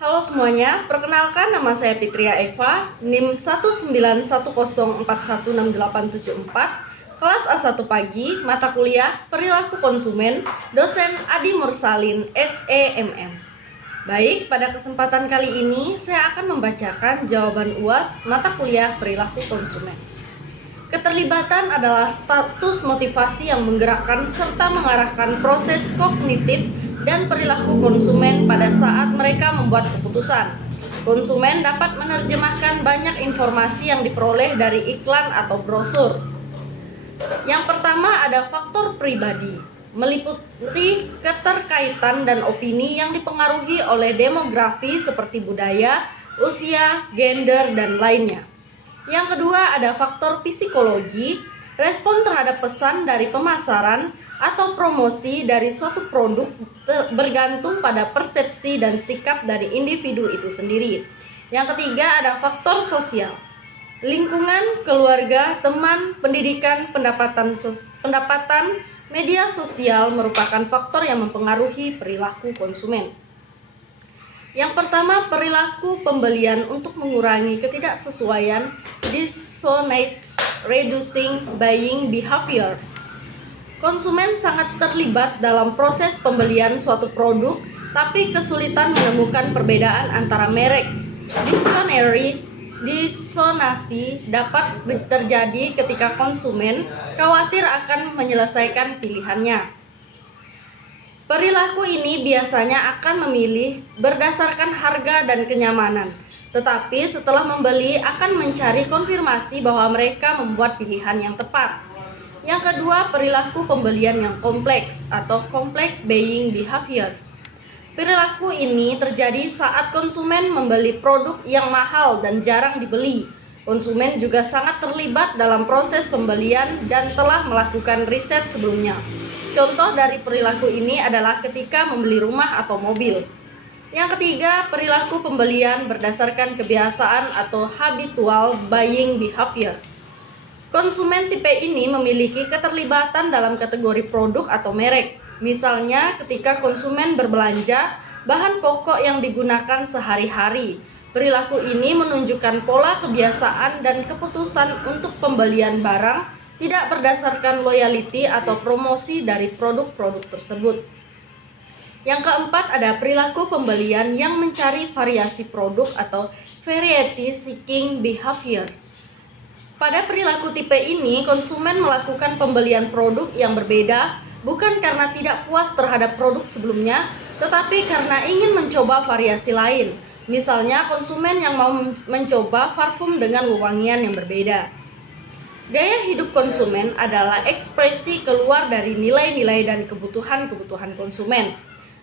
Halo semuanya, perkenalkan nama saya Fitria Eva, NIM 19104168874, kelas A1 pagi, mata kuliah Perilaku Konsumen, dosen Adi Mursalin, SEMM. Baik, pada kesempatan kali ini saya akan membacakan jawaban UAS mata kuliah Perilaku Konsumen. Keterlibatan adalah status motivasi yang menggerakkan serta mengarahkan proses kognitif dan perilaku konsumen pada saat mereka membuat keputusan. Konsumen dapat menerjemahkan banyak informasi yang diperoleh dari iklan atau brosur. Yang pertama ada faktor pribadi, meliputi keterkaitan dan opini yang dipengaruhi oleh demografi seperti budaya, usia, gender, dan lainnya. Yang kedua ada faktor psikologi, respon terhadap pesan dari pemasaran atau promosi dari suatu produk bergantung pada persepsi dan sikap dari individu itu sendiri. Yang ketiga ada faktor sosial, lingkungan, keluarga, teman, pendidikan, pendapatan, media sosial merupakan faktor yang mempengaruhi perilaku konsumen. Yang pertama, perilaku pembelian untuk mengurangi ketidaksesuaian, dissonance reducing buying behavior. Konsumen sangat terlibat dalam proses pembelian suatu produk, tapi kesulitan menemukan perbedaan antara merek. Disonasi dapat terjadi ketika konsumen khawatir akan menyelesaikan pilihannya. Perilaku ini biasanya akan memilih berdasarkan harga dan kenyamanan, tetapi setelah membeli akan mencari konfirmasi bahwa mereka membuat pilihan yang tepat. Yang kedua, perilaku pembelian yang kompleks atau complex buying behavior. Perilaku ini terjadi saat konsumen membeli produk yang mahal dan jarang dibeli. Konsumen juga sangat terlibat dalam proses pembelian dan telah melakukan riset sebelumnya. Contoh dari perilaku ini adalah ketika membeli rumah atau mobil. Yang ketiga, perilaku pembelian berdasarkan kebiasaan atau habitual buying behavior. Konsumen tipe ini memiliki keterlibatan dalam kategori produk atau merek. Misalnya, ketika konsumen berbelanja bahan pokok yang digunakan sehari-hari. Perilaku ini menunjukkan pola kebiasaan dan keputusan untuk pembelian barang tidak berdasarkan loyalty atau promosi dari produk-produk tersebut. Yang keempat ada perilaku pembelian yang mencari variasi produk atau variety seeking behavior. Pada perilaku tipe ini, konsumen melakukan pembelian produk yang berbeda bukan karena tidak puas terhadap produk sebelumnya, tetapi karena ingin mencoba variasi lain. Misalnya, konsumen yang mau mencoba parfum dengan wewangian yang berbeda. Gaya hidup konsumen adalah ekspresi keluar dari nilai-nilai dan kebutuhan-kebutuhan konsumen.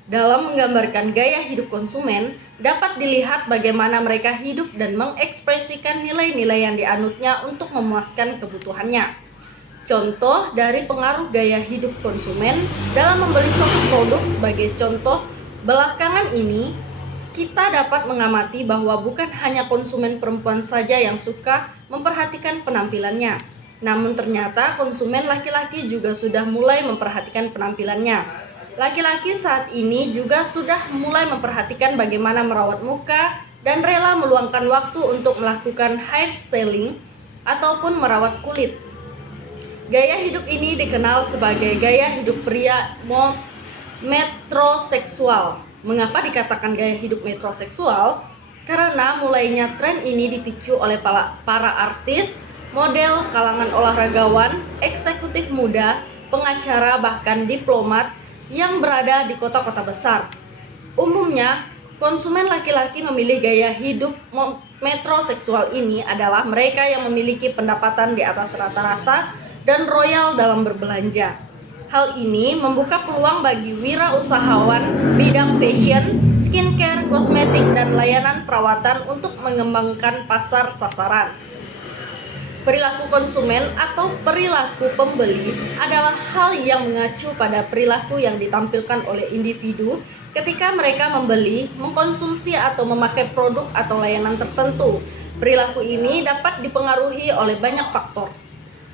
Dalam menggambarkan gaya hidup konsumen, dapat dilihat bagaimana mereka hidup dan mengekspresikan nilai-nilai yang dianutnya untuk memuaskan kebutuhannya. Contoh dari pengaruh gaya hidup konsumen dalam membeli suatu produk sebagai contoh, belakangan ini kita dapat mengamati bahwa bukan hanya konsumen perempuan saja yang suka memperhatikan penampilannya. Namun ternyata konsumen laki-laki juga sudah mulai memperhatikan penampilannya. Laki-laki saat ini juga sudah mulai memperhatikan bagaimana merawat muka dan rela meluangkan waktu untuk melakukan hairstyling ataupun merawat kulit. Gaya hidup ini dikenal sebagai gaya hidup pria metroseksual. Mengapa dikatakan gaya hidup metroseksual? Karena mulainya tren ini dipicu oleh para artis, model, kalangan olahragawan, eksekutif muda, pengacara, bahkan diplomat yang berada di kota-kota besar. Umumnya, konsumen laki-laki memilih gaya hidup metroseksual ini adalah mereka yang memiliki pendapatan di atas rata-rata dan royal dalam berbelanja. Hal ini membuka peluang bagi wirausahawan bidang fashion, skincare, kosmetik, dan layanan perawatan untuk mengembangkan pasar sasaran. Perilaku konsumen atau perilaku pembeli adalah hal yang mengacu pada perilaku yang ditampilkan oleh individu ketika mereka membeli, mengkonsumsi, atau memakai produk atau layanan tertentu. Perilaku ini dapat dipengaruhi oleh banyak faktor.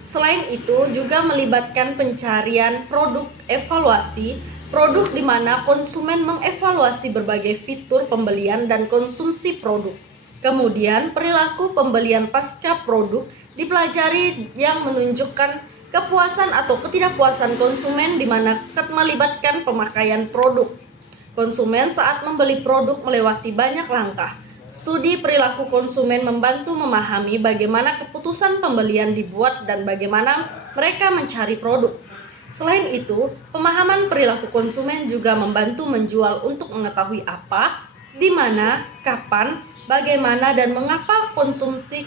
Selain itu, juga melibatkan pencarian produk, evaluasi, Produk di mana konsumen mengevaluasi berbagai fitur pembelian dan konsumsi produk. Kemudian, perilaku pembelian pasca produk dipelajari yang menunjukkan kepuasan atau ketidakpuasan konsumen di mana melibatkan pemakaian produk. Konsumen saat membeli produk melewati banyak langkah. Studi perilaku konsumen membantu memahami bagaimana keputusan pembelian dibuat dan bagaimana mereka mencari produk. Selain itu, pemahaman perilaku konsumen juga membantu menjual untuk mengetahui apa, di mana, kapan, bagaimana, dan mengapa konsumsi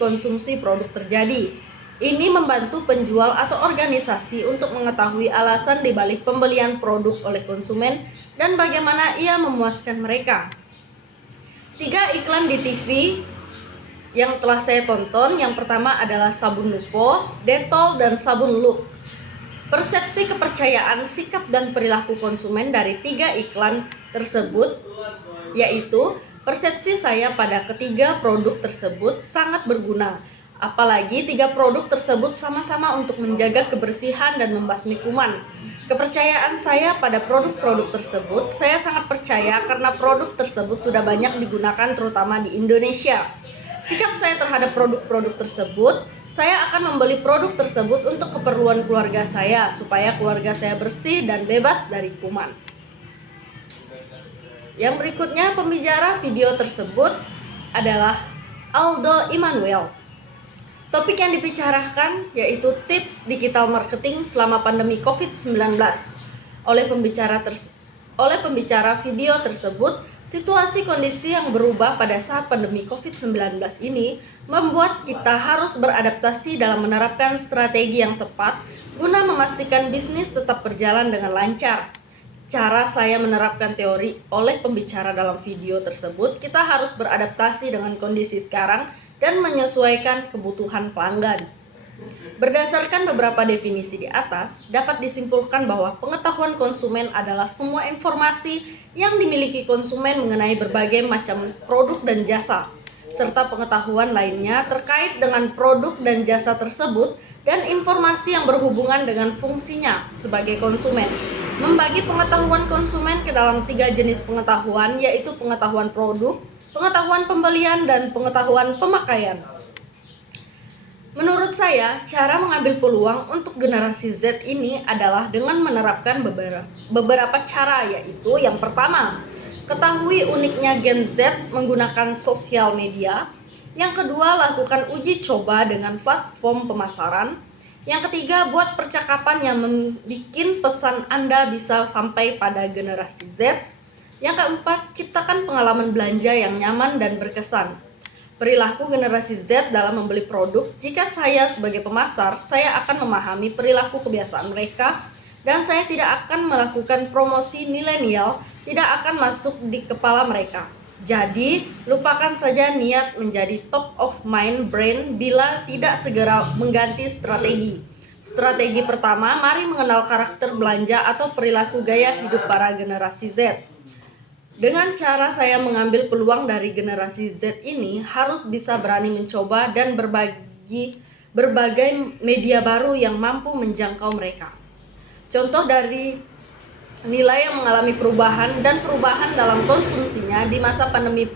produk terjadi. Ini membantu penjual atau organisasi untuk mengetahui alasan dibalik pembelian produk oleh konsumen dan bagaimana ia memuaskan mereka. 3 iklan di TV yang telah saya tonton, yang pertama adalah sabun Nuvo, Dettol, dan sabun Look. Persepsi, kepercayaan, sikap, dan perilaku konsumen dari 3 iklan tersebut, yaitu persepsi saya pada ketiga produk tersebut sangat berguna. Apalagi 3 produk tersebut sama-sama untuk menjaga kebersihan dan membasmi kuman. Kepercayaan saya pada produk-produk tersebut, saya sangat percaya karena produk tersebut sudah banyak digunakan terutama di Indonesia. Sikap saya terhadap produk-produk tersebut, saya akan membeli produk tersebut untuk keperluan keluarga saya supaya keluarga saya bersih dan bebas dari kuman. Yang berikutnya, pembicara video tersebut adalah Aldo Immanuel. Topik yang dibicarakan yaitu tips digital marketing selama pandemi COVID-19. Oleh pembicara video tersebut, situasi kondisi yang berubah pada saat pandemi COVID-19 ini membuat kita harus beradaptasi dalam menerapkan strategi yang tepat guna memastikan bisnis tetap berjalan dengan lancar. Cara saya menerapkan teori oleh pembicara dalam video tersebut, kita harus beradaptasi dengan kondisi sekarang dan menyesuaikan kebutuhan pelanggan. Berdasarkan beberapa definisi di atas, dapat disimpulkan bahwa pengetahuan konsumen adalah semua informasi yang dimiliki konsumen mengenai berbagai macam produk dan jasa, serta pengetahuan lainnya terkait dengan produk dan jasa tersebut dan informasi yang berhubungan dengan fungsinya sebagai konsumen. Membagi pengetahuan konsumen ke dalam 3 jenis pengetahuan, yaitu pengetahuan produk, pengetahuan pembelian, dan pengetahuan pemakaian. Menurut saya, cara mengambil peluang untuk generasi Z ini adalah dengan menerapkan beberapa cara, yaitu yang pertama, ketahui uniknya Gen Z menggunakan sosial media. Yang kedua, lakukan uji coba dengan platform pemasaran. Yang ketiga, buat percakapan yang membuat pesan Anda bisa sampai pada generasi Z. Yang keempat, ciptakan pengalaman belanja yang nyaman dan berkesan. Perilaku generasi Z dalam membeli produk, jika saya sebagai pemasar, saya akan memahami perilaku kebiasaan mereka dan saya tidak akan melakukan promosi milenial, tidak akan masuk di kepala mereka. Jadi, lupakan saja niat menjadi top of mind brand bila tidak segera mengganti strategi. Strategi pertama, mari mengenal karakter belanja atau perilaku gaya hidup para generasi Z. Dengan cara saya mengambil peluang dari generasi Z ini, harus bisa berani mencoba dan berbagi berbagai media baru yang mampu menjangkau mereka. Contoh dari nilai yang mengalami perubahan dan perubahan dalam konsumsinya di masa pandemi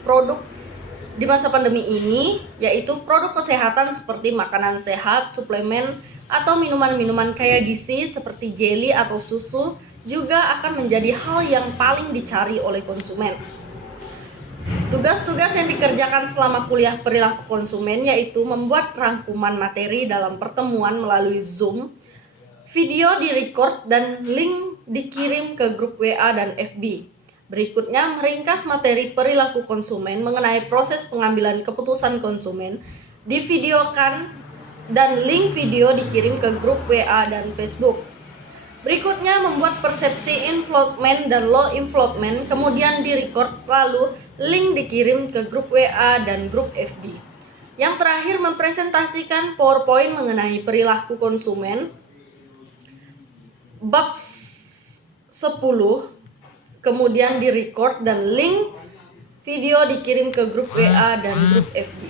ini, yaitu produk kesehatan seperti makanan sehat, suplemen, atau minuman-minuman kaya gizi seperti jelly atau susu juga akan menjadi hal yang paling dicari oleh konsumen. Tugas-tugas yang dikerjakan selama kuliah perilaku konsumen yaitu membuat rangkuman materi dalam pertemuan melalui Zoom, video direcord dan link dikirim ke grup WA dan FB. Berikutnya, meringkas materi perilaku konsumen mengenai proses pengambilan keputusan konsumen, divideokan dan link video dikirim ke grup WA dan Facebook. Berikutnya, membuat persepsi influence dan low influence, kemudian direcord, lalu link dikirim ke grup WA dan grup FB. Yang terakhir, mempresentasikan PowerPoint mengenai perilaku konsumen bab 10, kemudian direcord dan link video dikirim ke grup WA dan grup FB.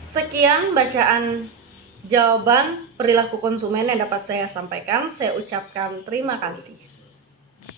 Sekian bacaan jawaban perilaku konsumen yang dapat saya sampaikan. Saya ucapkan terima kasih.